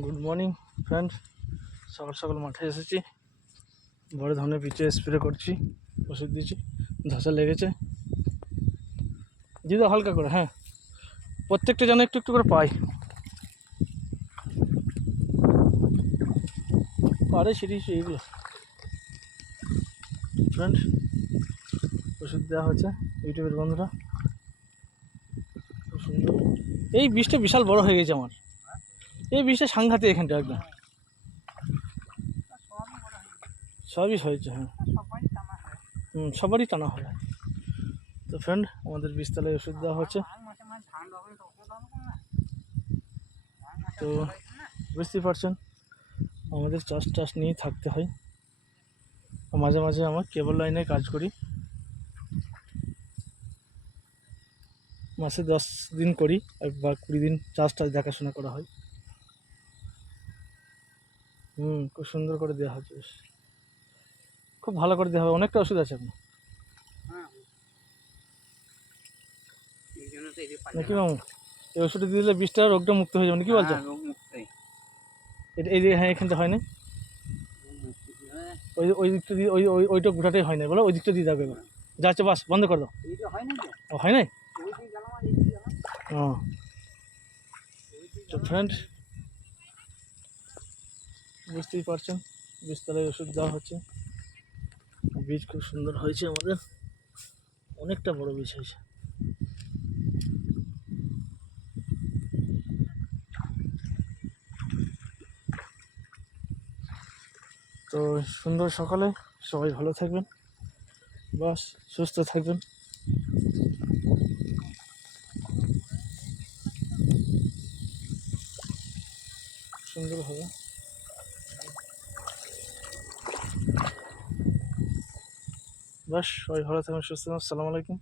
Good morning friends, সকাল সকাল মাঠে এসেছি। বড় ধরনের পিচে স্প্রে করছি, ওষুধ দিয়েছি, ধসা লেগেছে। দিদা হালকা করে, হ্যাঁ, প্রত্যেকটা যেন একটু একটু করে পাই। পারে সিরিজ এইগুলো ফ্রেন্ড, ওষুধ দেওয়া হচ্ছে ইউটিউবের বন্ধুরা। খুব সুন্দর। এই বীজটা বিশাল বড় হয়ে গেছে আমার, এই বীজটা সাংঘাতিক এখানটা একদম। সবই হয়েছে, হ্যাঁ, সবারই টানা হয়। তো ফ্রেন্ড, আমাদের বীজতলায় ওষুধ দেওয়া হচ্ছে। তো বুঝতেই পারছেন, আমাদের চাষ টাস নিয়েই থাকতে হয়। মাঝে মাঝে আমার কেবল লাইনে কাজ করি, মাসে 10 দিন করি, বা 20 দিন চাষ টাস দেখাশোনা করা হয়। খুব সুন্দর করে দেওয়া হচ্ছে, বেশ খুব ভালো করে দেওয়া হবে। অনেকটা ওষুধ আছে আপনার নাকি মামু? এই ওষুধটা দিলে বীজটা রোগটা মুক্ত হয়ে যাবে নাকি বলছো? এটা এই যে, হ্যাঁ, এখানটা হয় না, ওই ওই দিকটা দিয়ে, ওইটা গোটাটাই হয় না, বলো ওই দিকটা দিয়ে যাবে। এবার যাচ্ছে, বাস বন্ধ করে দাও। ও হয় নাই? ও, তো ফ্রেন্ড, বুঝতেই পারছেন, বীজতলায় ওষুধ দেওয়া হচ্ছে। বীজ খুব সুন্দর হয়েছে আমাদের, অনেকটা বড় বীজ হয়েছে। তো সুন্দর সকালে সবাই ভালো থাকবেন, বাস সুস্থ থাকবেন। সুন্দর হবে, বাস সবাই ভালো থাকবেন, সুস্থ থাকবেন। আসসালামু আলাইকুম।